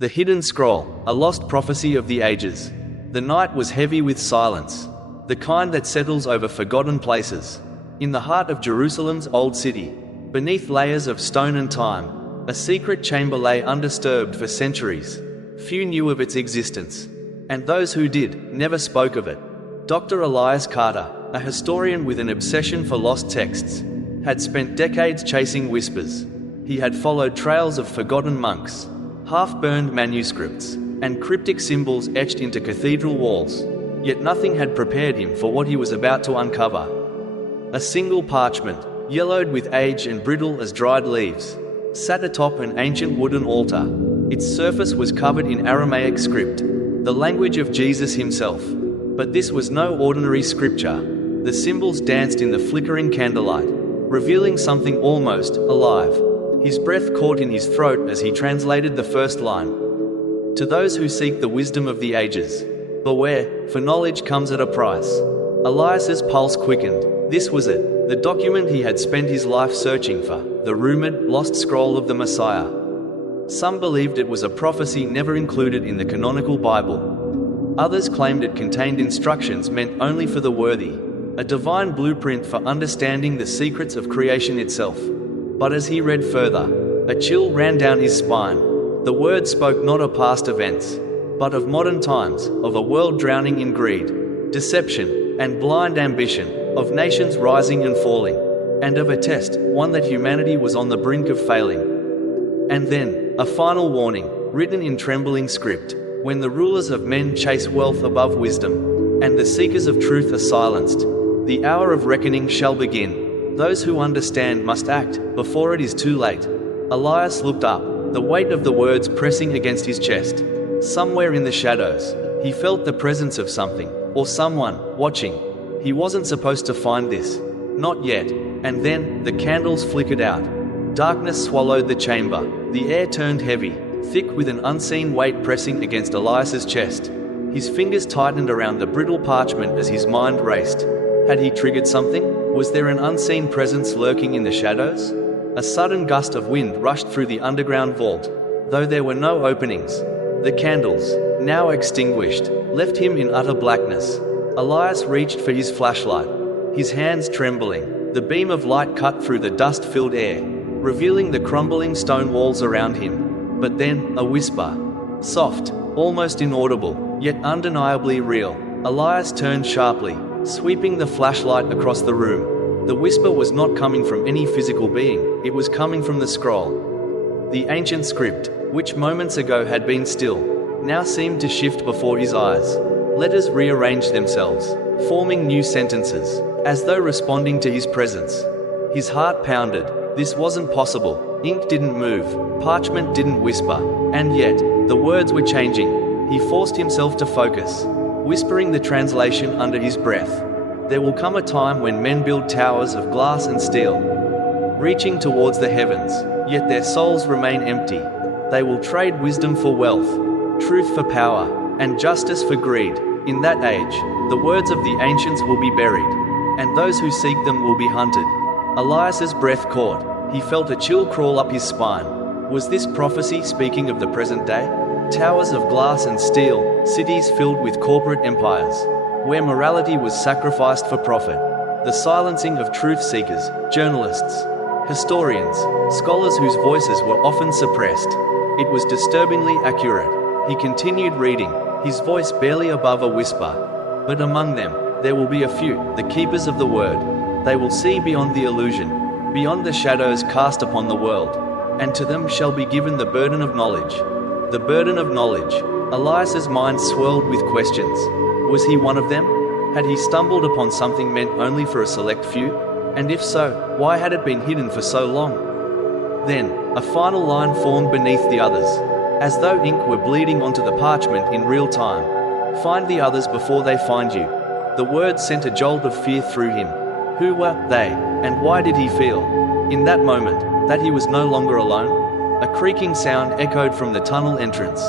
The Hidden Scroll, a lost prophecy of the ages. The night was heavy with silence, the kind that settles over forgotten places. In the heart of Jerusalem's old city, beneath layers of stone and time, a secret chamber lay undisturbed for centuries. Few knew of its existence, and those who did never spoke of it. Dr. Elias Carter, a historian with an obsession for lost texts, had spent decades chasing whispers. He had followed trails of forgotten monks, half-burned manuscripts, and cryptic symbols etched into cathedral walls. Yet nothing had prepared him for what he was about to uncover. A single parchment, yellowed with age and brittle as dried leaves, sat atop an ancient wooden altar. Its surface was covered in Aramaic script, the language of Jesus himself. But this was no ordinary scripture. The symbols danced in the flickering candlelight, revealing something almost alive. His breath caught in his throat as he translated the first line. To those who seek the wisdom of the ages, beware, for knowledge comes at a price. Elias's pulse quickened. This was it, the document he had spent his life searching for, the rumored, lost scroll of the Messiah. Some believed it was a prophecy never included in the canonical Bible. Others claimed it contained instructions meant only for the worthy, a divine blueprint for understanding the secrets of creation itself. But as he read further, a chill ran down his spine. The words spoke not of past events, but of modern times, of a world drowning in greed, deception, and blind ambition, of nations rising and falling, and of a test, one that humanity was on the brink of failing. And then, a final warning, written in trembling script: when the rulers of men chase wealth above wisdom, and the seekers of truth are silenced, the hour of reckoning shall begin. Those who understand must act, before it is too late. Elias looked up, the weight of the words pressing against his chest. Somewhere in the shadows, he felt the presence of something, or someone, watching. He wasn't supposed to find this. Not yet. And then, the candles flickered out. Darkness swallowed the chamber. The air turned heavy, thick with an unseen weight pressing against Elias's chest. His fingers tightened around the brittle parchment as his mind raced. Had he triggered something? Was there an unseen presence lurking in the shadows? A sudden gust of wind rushed through the underground vault, though there were no openings. The candles, now extinguished, left him in utter blackness. Elias reached for his flashlight, his hands trembling. The beam of light cut through the dust-filled air, revealing the crumbling stone walls around him. But then, a whisper. Soft, almost inaudible, yet undeniably real. Elias turned sharply, sweeping the flashlight across the room. The whisper was not coming from any physical being, it was coming from the scroll. The ancient script, which moments ago had been still, now seemed to shift before his eyes. Letters rearranged themselves, forming new sentences, as though responding to his presence. His heart pounded. This wasn't possible. Ink didn't move, parchment didn't whisper, and yet, the words were changing. He forced himself to focus, whispering the translation under his breath. There will come a time when men build towers of glass and steel, reaching towards the heavens, yet their souls remain empty. They will trade wisdom for wealth, truth for power, and justice for greed. In that age, the words of the ancients will be buried, and those who seek them will be hunted. Elias's breath caught. He felt a chill crawl up his spine. Was this prophecy speaking of the present day? Towers of glass and steel, cities filled with corporate empires, where morality was sacrificed for profit. The silencing of truth seekers, journalists, historians, scholars whose voices were often suppressed. It was disturbingly accurate. He continued reading, his voice barely above a whisper. But among them, there will be a few, the keepers of the word. They will see beyond the illusion, beyond the shadows cast upon the world, and to them shall be given the burden of knowledge. The burden of knowledge. Elias's mind swirled with questions. Was he one of them? Had he stumbled upon something meant only for a select few? And if so, why had it been hidden for so long? Then, a final line formed beneath the others, as though ink were bleeding onto the parchment in real time. Find the others before they find you. The words sent a jolt of fear through him. Who were they, and why did he feel, in that moment, that he was no longer alone? A creaking sound echoed from the tunnel entrance.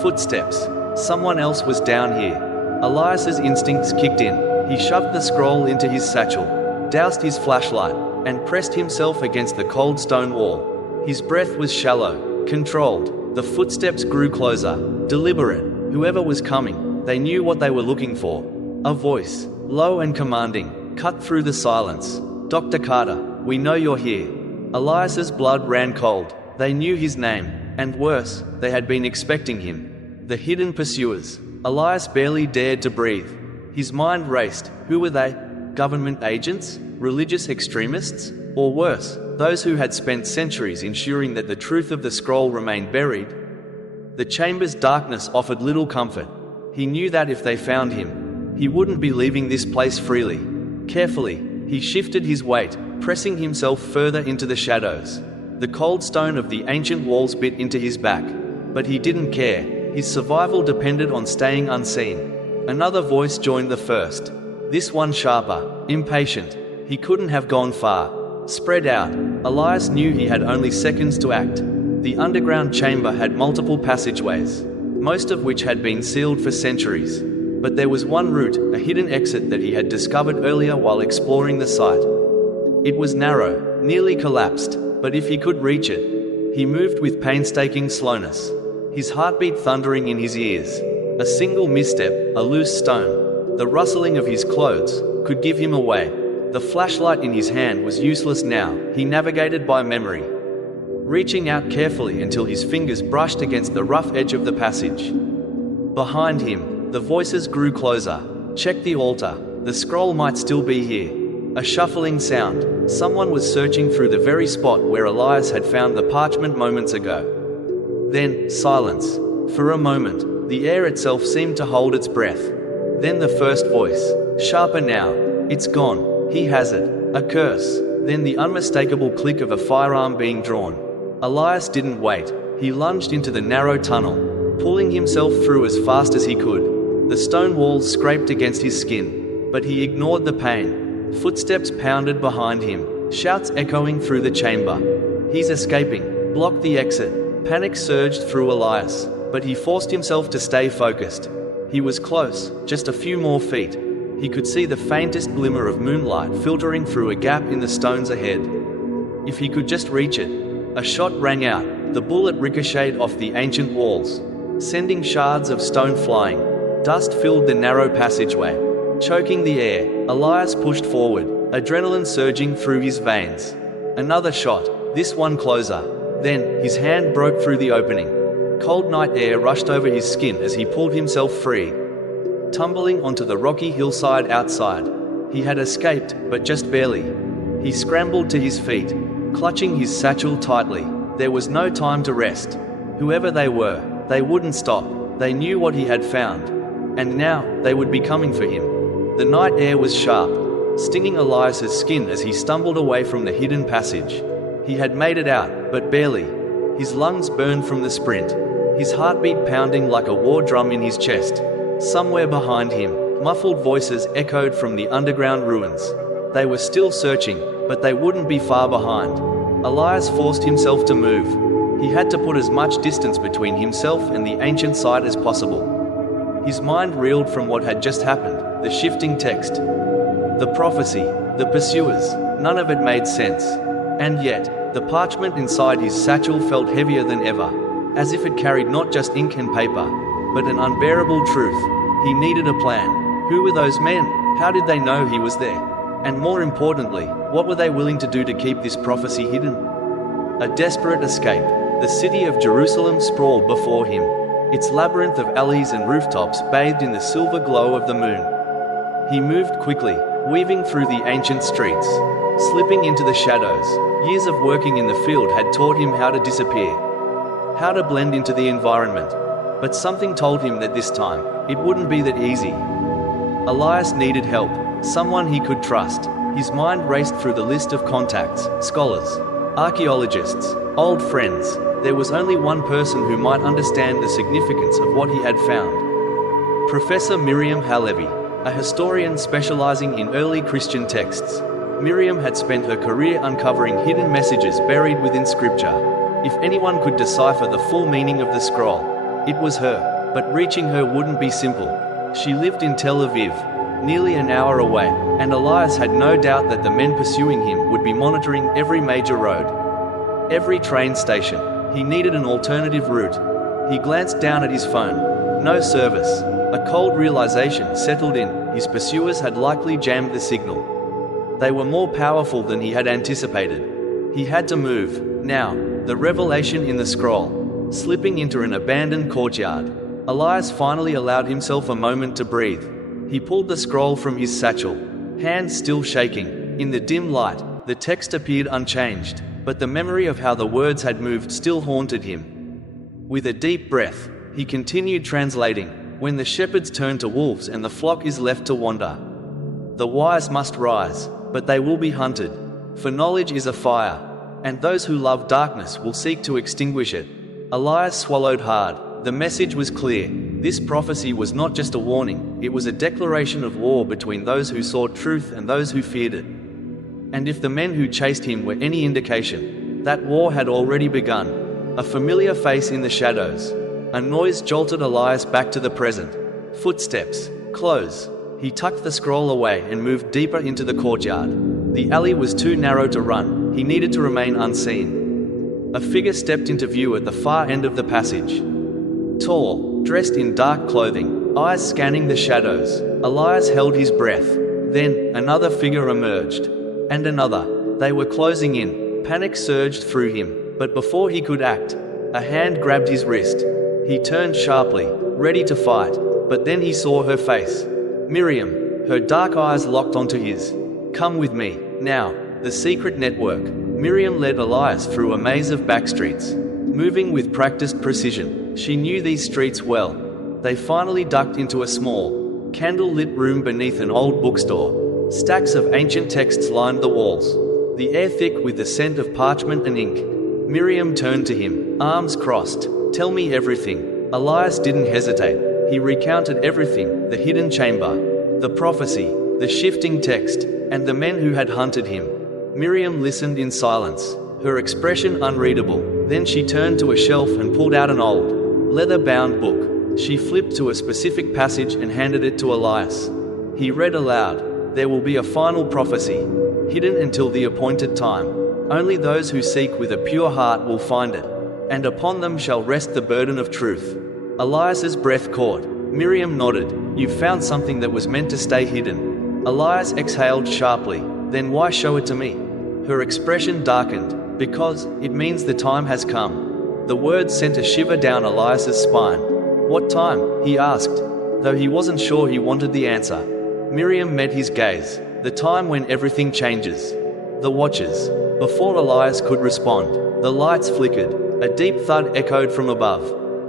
Footsteps. Someone else was down here. Elias's instincts kicked in. He shoved the scroll into his satchel, doused his flashlight, and pressed himself against the cold stone wall. His breath was shallow, controlled, The footsteps grew closer, deliberate. Whoever was coming, they knew what they were looking for. A voice, low and commanding, cut through the silence. "Dr. Carter, we know you're here." Elias's blood ran cold. They knew his name, and worse, they had been expecting him. The hidden pursuers. Elias barely dared to breathe. His mind raced. Who were they? Government agents? Religious extremists? Or worse, those who had spent centuries ensuring that the truth of the scroll remained buried? The chamber's darkness offered little comfort. He knew that if they found him, he wouldn't be leaving this place freely. Carefully, he shifted his weight, pressing himself further into the shadows. The cold stone of the ancient walls bit into his back, but he didn't care. His survival depended on staying unseen. Another voice joined the first. This one sharper, impatient. He couldn't have gone far. Spread out. Elias knew he had only seconds to act. The underground chamber had multiple passageways, most of which had been sealed for centuries. But there was one route, a hidden exit that he had discovered earlier while exploring the site. It was narrow, nearly collapsed, but if he could reach it, he moved with painstaking slowness, his heartbeat thundering in his ears. A single misstep, a loose stone, the rustling of his clothes, could give him away. The flashlight in his hand was useless now. He navigated by memory, reaching out carefully until his fingers brushed against the rough edge of the passage. Behind him, the voices grew closer. Check the altar. The scroll might still be here. A shuffling sound. Someone was searching through the very spot where Elias had found the parchment moments ago. Then, silence. For a moment, the air itself seemed to hold its breath. Then the first voice. Sharper now. It's gone. He has it. A curse. Then the unmistakable click of a firearm being drawn. Elias didn't wait. He lunged into the narrow tunnel, pulling himself through as fast as he could. The stone walls scraped against his skin, but he ignored the pain. Footsteps pounded behind him, shouts echoing through the chamber. He's escaping. Block the exit. Panic surged through Elias, but he forced himself to stay focused. He was close, just a few more feet. He could see the faintest glimmer of moonlight filtering through a gap in the stones ahead. If he could just reach it. A shot rang out. The bullet ricocheted off the ancient walls, sending shards of stone flying. Dust filled the narrow passageway, choking the air. Elias pushed forward, adrenaline surging through his veins. Another shot, this one closer. Then, his hand broke through the opening. Cold night air rushed over his skin as he pulled himself free, tumbling onto the rocky hillside outside. He had escaped, but just barely. He scrambled to his feet, clutching his satchel tightly. There was no time to rest. Whoever they were, they wouldn't stop. They knew what he had found, and now they would be coming for him. The night air was sharp, stinging Elias's skin as he stumbled away from the hidden passage. He had made it out, but barely. His lungs burned from the sprint, his heartbeat pounding like a war drum in his chest. Somewhere behind him, muffled voices echoed from the underground ruins. They were still searching, but they wouldn't be far behind. Elias forced himself to move. He had to put as much distance between himself and the ancient site as possible. His mind reeled from what had just happened, the shifting text, the prophecy, the pursuers. None of it made sense. And yet, the parchment inside his satchel felt heavier than ever, as if it carried not just ink and paper, but an unbearable truth. He needed a plan. Who were those men? How did they know he was there? And more importantly, what were they willing to do to keep this prophecy hidden? A desperate escape. The city of Jerusalem sprawled before him, its labyrinth of alleys and rooftops bathed in the silver glow of the moon. He moved quickly, weaving through the ancient streets, slipping into the shadows. Years of working in the field had taught him how to disappear, how to blend into the environment. But something told him that this time, it wouldn't be that easy. Elias needed help, someone he could trust. His mind raced through the list of contacts, scholars, archaeologists, old friends. There was only one person who might understand the significance of what he had found. Professor Miriam Halevi, a historian specializing in early Christian texts. Miriam had spent her career uncovering hidden messages buried within scripture. If anyone could decipher the full meaning of the scroll, it was her. But reaching her wouldn't be simple. She lived in Tel Aviv, nearly an hour away, and Elias had no doubt that the men pursuing him would be monitoring every major road, every train station. He needed an alternative route, He glanced down at his phone. No service. A cold realization settled in. His pursuers had likely jammed the signal. They were more powerful than he had anticipated. He had to move. Now, the revelation in the scroll. Slipping into an abandoned courtyard. Elias finally allowed himself a moment to breathe. He pulled the scroll from his satchel, hands still shaking. In the dim light, the text appeared unchanged, but the memory of how the words had moved still haunted him. With a deep breath, he continued translating. When the shepherds turn to wolves and the flock is left to wander. The wise must rise, but they will be hunted. For knowledge is a fire, and those who love darkness will seek to extinguish it. Elias swallowed hard. The message was clear. This prophecy was not just a warning, it was a declaration of war between those who sought truth and those who feared it. And if the men who chased him were any indication, that war had already begun. A familiar face in the shadows. A noise jolted Elias back to the present. Footsteps. Close. He tucked the scroll away and moved deeper into the courtyard. The alley was too narrow to run. He needed to remain unseen. A figure stepped into view at the far end of the passage. Tall, dressed in dark clothing, eyes scanning the shadows. Elias held his breath. Then, another figure emerged. And another. They were closing in. Panic surged through him. But before he could act, a hand grabbed his wrist. He turned sharply, ready to fight, but then he saw her face. Miriam, her dark eyes locked onto his. Come with me, now. The secret network. Miriam led Elias through a maze of backstreets. Moving with practiced precision, she knew these streets well. They finally ducked into a small, candle-lit room beneath an old bookstore. Stacks of ancient texts lined the walls, the air thick with the scent of parchment and ink. Miriam turned to him, arms crossed. Tell me everything. Elias didn't hesitate. He recounted everything, the hidden chamber, the prophecy, the shifting text, and the men who had hunted him. Miriam listened in silence, her expression unreadable. Then she turned to a shelf and pulled out an old, leather-bound book. She flipped to a specific passage and handed it to Elias. He read aloud, "There will be a final prophecy, hidden until the appointed time. Only those who seek with a pure heart will find it, and upon them shall rest the burden of truth." Elias's breath caught. Miriam nodded. "You found something that was meant to stay hidden." Elias exhaled sharply. "Then why show it to me?" Her expression darkened. "Because it means the time has come." The words sent a shiver down Elias's spine. "What time?" he asked, though he wasn't sure he wanted the answer. Miriam met his gaze. "The time when everything changes." The watches. Before Elias could respond, the lights flickered. A deep thud echoed from above.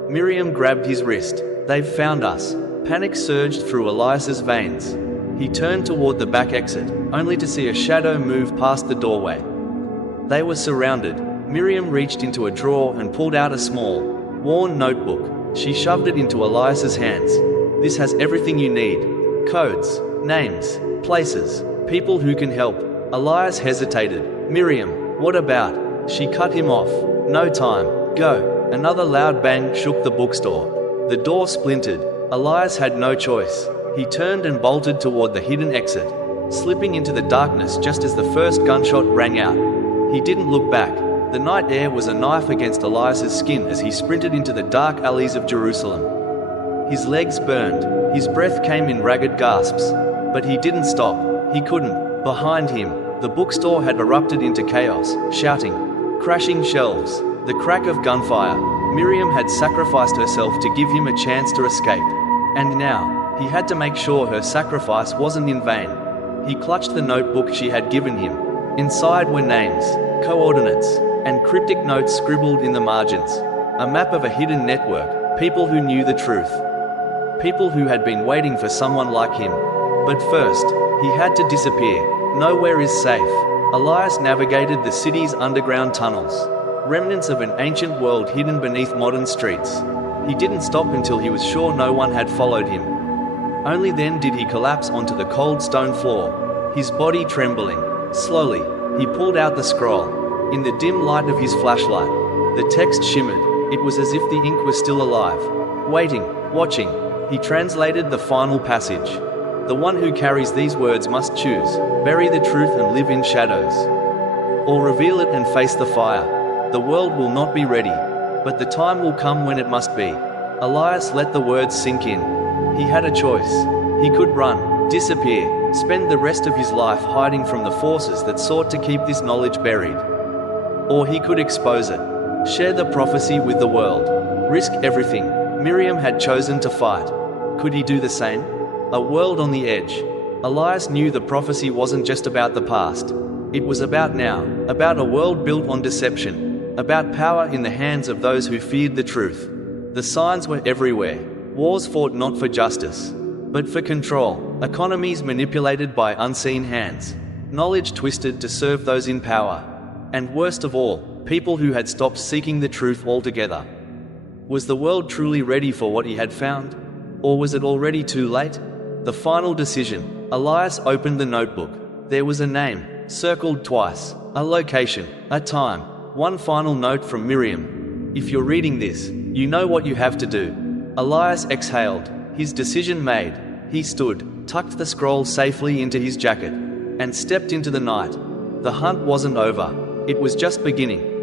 Miriam grabbed his wrist. "They've found us." Panic surged through Elias's veins. He turned toward the back exit, only to see a shadow move past the doorway. They were surrounded. Miriam reached into a drawer and pulled out a small, worn notebook. She shoved it into Elias's hands. "This has everything you need. Codes, names, places, people who can help." Elias hesitated. "Miriam, what about?" She cut him off. "No time. Go." Another loud bang shook the bookstore. The door splintered. Elias had no choice. He turned and bolted toward the hidden exit, slipping into the darkness just as the first gunshot rang out. He didn't look back. The night air was a knife against Elias's skin as he sprinted into the dark alleys of Jerusalem. His legs burned. His breath came in ragged gasps. But he didn't stop. He couldn't. Behind him, the bookstore had erupted into chaos, shouting, crashing shelves, the crack of gunfire. Miriam had sacrificed herself to give him a chance to escape. And now, he had to make sure her sacrifice wasn't in vain. He clutched the notebook she had given him. Inside were names, coordinates, and cryptic notes scribbled in the margins. A map of a hidden network, people who knew the truth. People who had been waiting for someone like him. But first, he had to disappear. Nowhere is safe. Elias navigated the city's underground tunnels, remnants of an ancient world hidden beneath modern streets. He didn't stop until he was sure no one had followed him. Only then did he collapse onto the cold stone floor, his body trembling. Slowly, he pulled out the scroll. In the dim light of his flashlight, the text shimmered. It was as if the ink was still alive, waiting, watching. He translated the final passage. "The one who carries these words must choose, bury the truth and live in shadows, or reveal it and face the fire. The world will not be ready." But the time will come when it must be. Elias let the words sink in. He had a choice. He could run, disappear, spend the rest of his life hiding from the forces that sought to keep this knowledge buried. Or he could expose it, share the prophecy with the world, risk everything. Miriam had chosen to fight. Could he do the same? A world on the edge. Elias knew the prophecy wasn't just about the past. It was about now, about a world built on deception, about power in the hands of those who feared the truth. The signs were everywhere. Wars fought not for justice, but for control, economies manipulated by unseen hands, knowledge twisted to serve those in power, and worst of all, people who had stopped seeking the truth altogether. Was the world truly ready for what he had found? Or was it already too late? The final decision. Elias opened the notebook. There was a name, circled twice, a location, a time, one final note from Miriam. If you're reading this, you know what you have to do. Elias exhaled, his decision made. He stood, tucked the scroll safely into his jacket, and stepped into the night. The hunt wasn't over. It was just beginning.